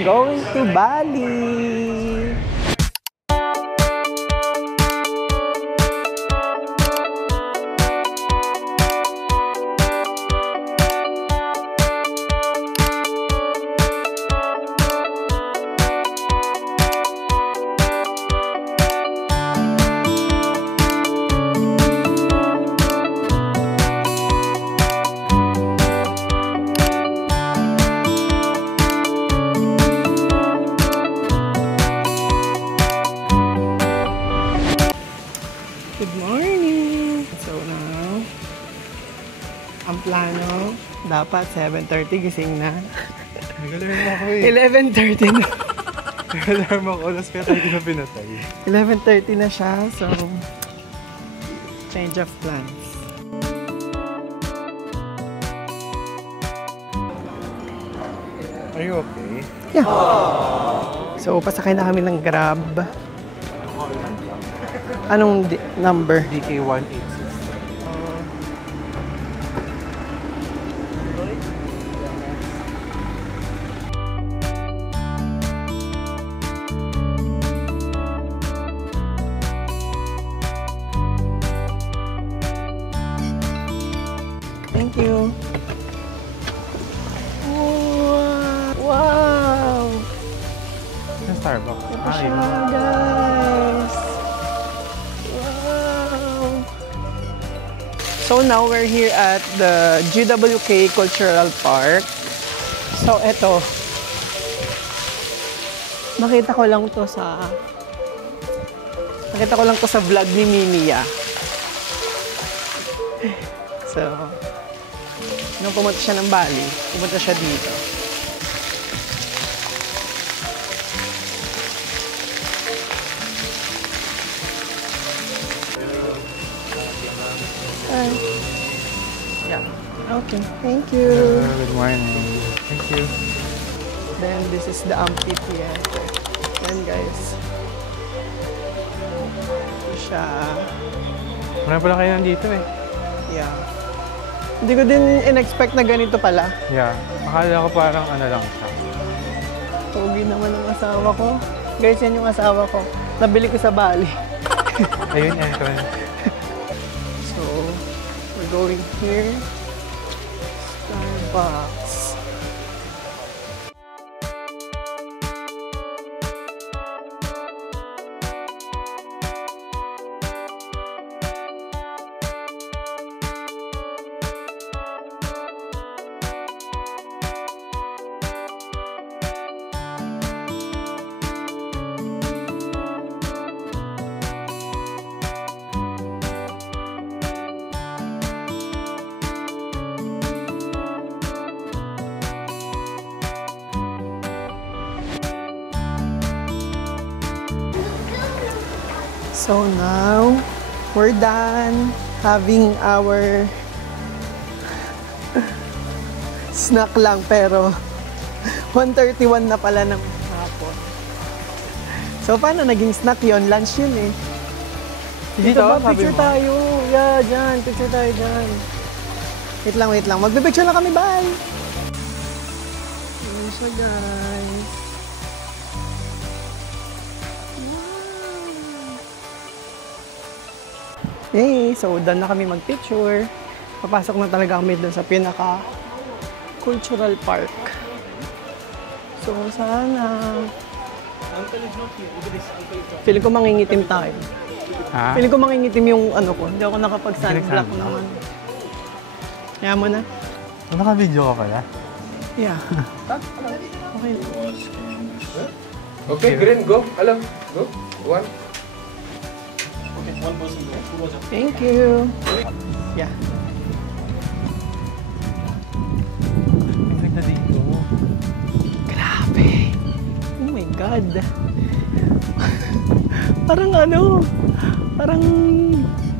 Going to Bali! Good morning! So now, ang plano, dapat 7:30 gising na. Nag-alarm ako eh. 11:30 na. Nag-alarm ako, alas kaya tayo na pinatay. 11:30 na siya, so change of plans. Are you okay? Yeah. So, pasakay na kami ng Grab. Anong number? DK186. Thank you. Wow! Sa Starbucks. Ito siya, guys! Wow! So now we're here at the GWK Cultural Park. So eto, nakita ko lang to sa vlog ni Mimia. So, nung pumunta siya ng Bali, pumunta siya dito. Yeah. Okay. Thank you. Good morning. Thank you. Then this is the amphitheater. Then guys. Ito siya. Marami pala kayo nandito eh. Yeah. Hindi ko din in-expect na ganito pala. Yeah. Akala ko parang ano lang siya. Pogi naman ang asawa ko. Guys, yan yung asawa ko. Nabili ko sa Bali. Ayun, entrance. So, we're going here. Starbucks. So now, we're done having our snack lang pero 1:31 na pala ng hapon. So paano naging snack yon? Lunch yun eh. Dito ba? Picture tayo. Yeah, dyan. Picture tayo dyan. Wait lang. Magpipicture lang kami. Bye! Ayan siya, guys. Hey, so done na kami mag-picture. Papasok na talaga kami dun sa pinaka-cultural park. So, sana. Feeling ko mangingitim tayo. Ha? Feeling ko mangingitim yung ano ko. Hindi ako nakapag-sunblock naman. Kaya mo na? Naka-video ka pala? Yeah. Okay. Okay, green, go. Alam, go. One. Thank you. Yeah. Ang ganda dito. Grabe. Oh my God. Parang ano, parang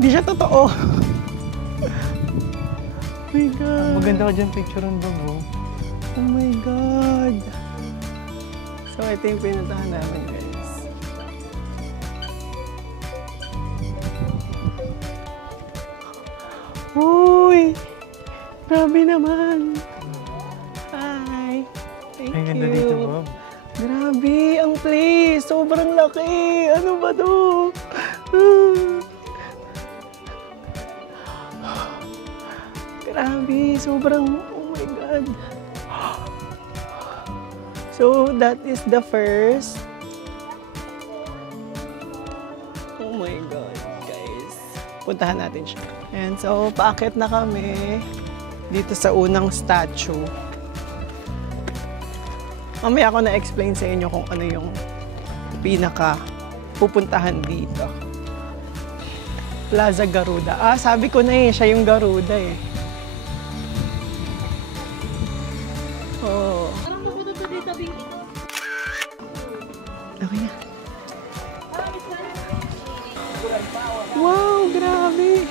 di siya totoo. Oh my God. Maganda ka dyan picture ng dog, oh. Oh my God. So, ito yung pinuntahan namin, guys. Uy! Grabe naman. Hi. Thank Ang you. ganda dito, Bob. Grabe, ang place. Sobrang laki. Ano ba to? Grabe, sobrang, oh my God. So, that is the first. Oh my God, guys. Puntahan natin siya. And so, paakyat na kami dito sa unang statue. Mamaya ako na-explain sa inyo kung ano yung pinaka pupuntahan dito. Plaza Garuda. Ah, sabi ko na eh, siya yung Garuda eh. Oh. Okay na. Wow, grabe.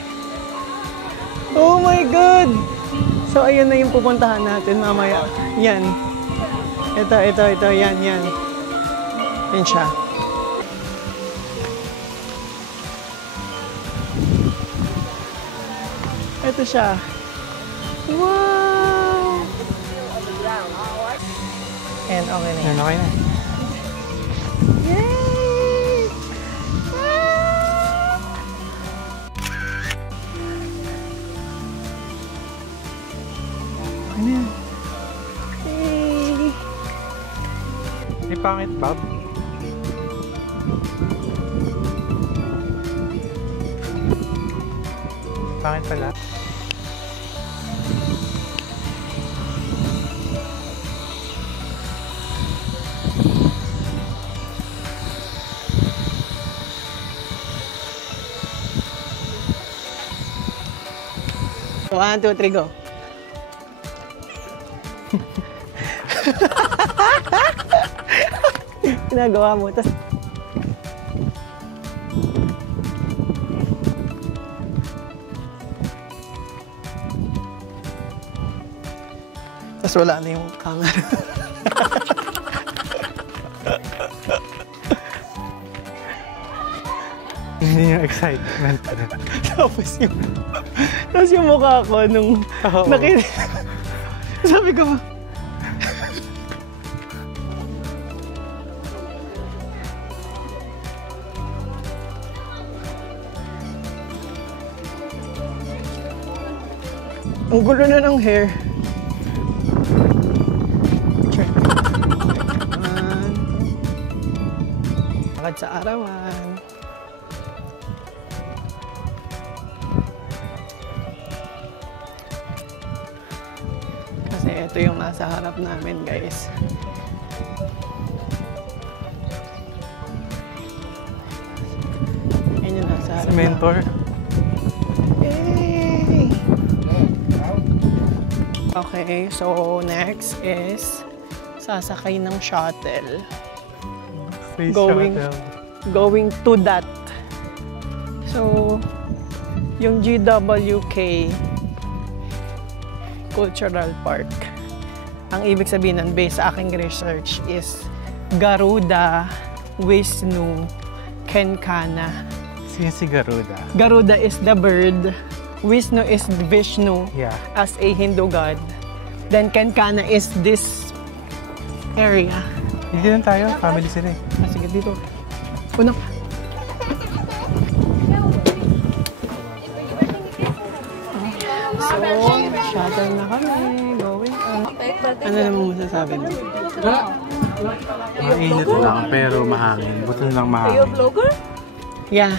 Oh my God. So, ayun na yung pupuntahan natin mamaya. Yan. Ito, yan. Yan siya. Ito siya. Wow! And okay na. Okay na. Yay! Ah! Ano yan? Yay! May pangit, Bob. Pangit pala. One, two, three, go. Ginagawa mo. Tapos, wala na yung camera. Hindi yung excitement. Tapos yung mukha ko nung nakita. Sabi ko, ang gulo na ng hair. Lakad sa arawan. Kasi ito yung nasa harap namin, guys. Ayun yung nasa harap Mentor. Yay! Okay, so next is sasakay ng shuttle. Space Going to that. So, yung GWK Cultural Park. Ang ibig sabihin nun, based sa aking research, is Garuda, Vishnu, Kenkana. Sino si Garuda? Garuda is the bird. Vishnu is Vishnu as a Hindu god. Then Kenkana is this area. Hindi lang tayo, family sila eh. Ah, sige, dito. Una. So, shuttle na kami. Going up. Ano naman masasabi mo? Mainit lang, pero mahangin. Buto lang mahangin. Are you a vlogger? Yeah.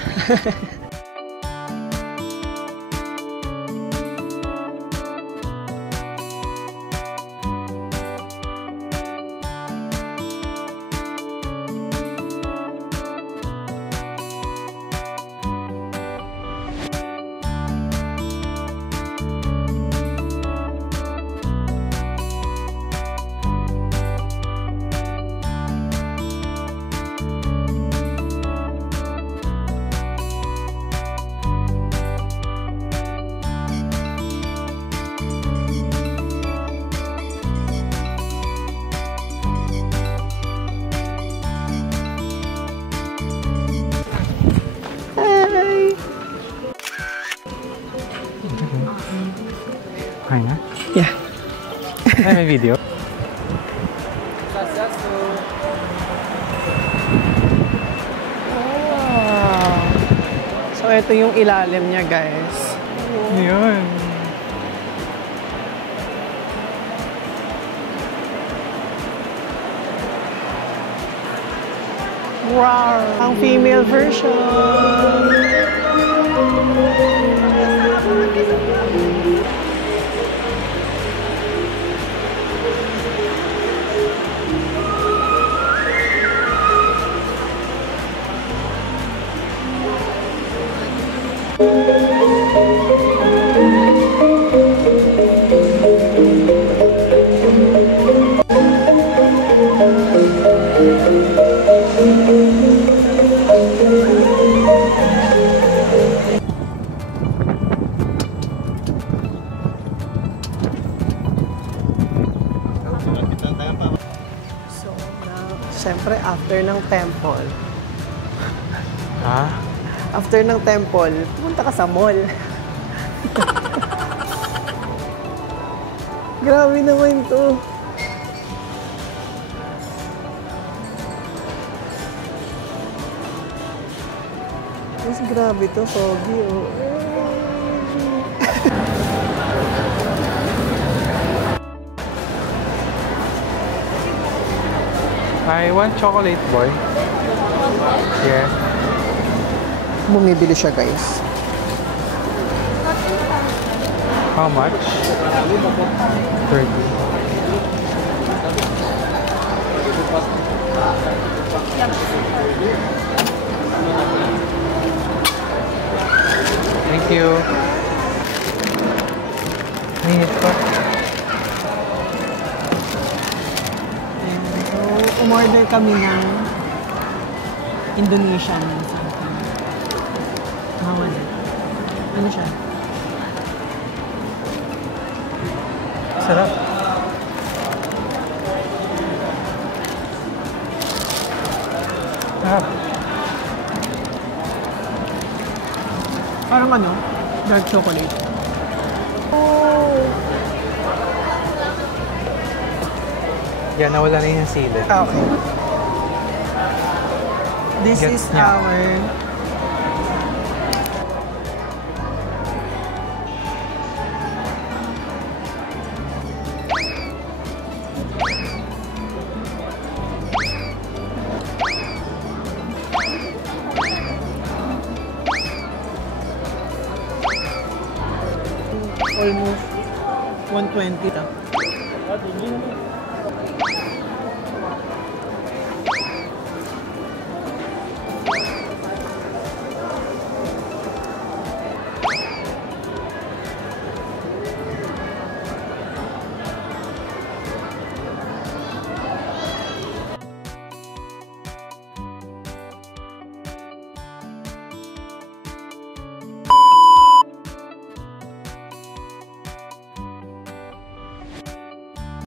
Hi na? Yeah. Ay, may video. ito yung ilalim niya, guys. Yun. Wow! Ang female version. So, siyempre, after ng temple, Ha? after ng temple, pumunta ka sa mall. Grabe naman to. Mas grabe to, Pogi, oh. I want chocolate, boy. Yeah. Bumibili siya, guys. How much? 30. Thank you. Minute pa. So, umorder kami ng Indonesian something. Mawala. Ano siya? Sarap. Sarap. Parang ano? Dark chocolate. Oh! Yan, nawala na yung sili. Okay. This Gets is niya. our almost 120 na.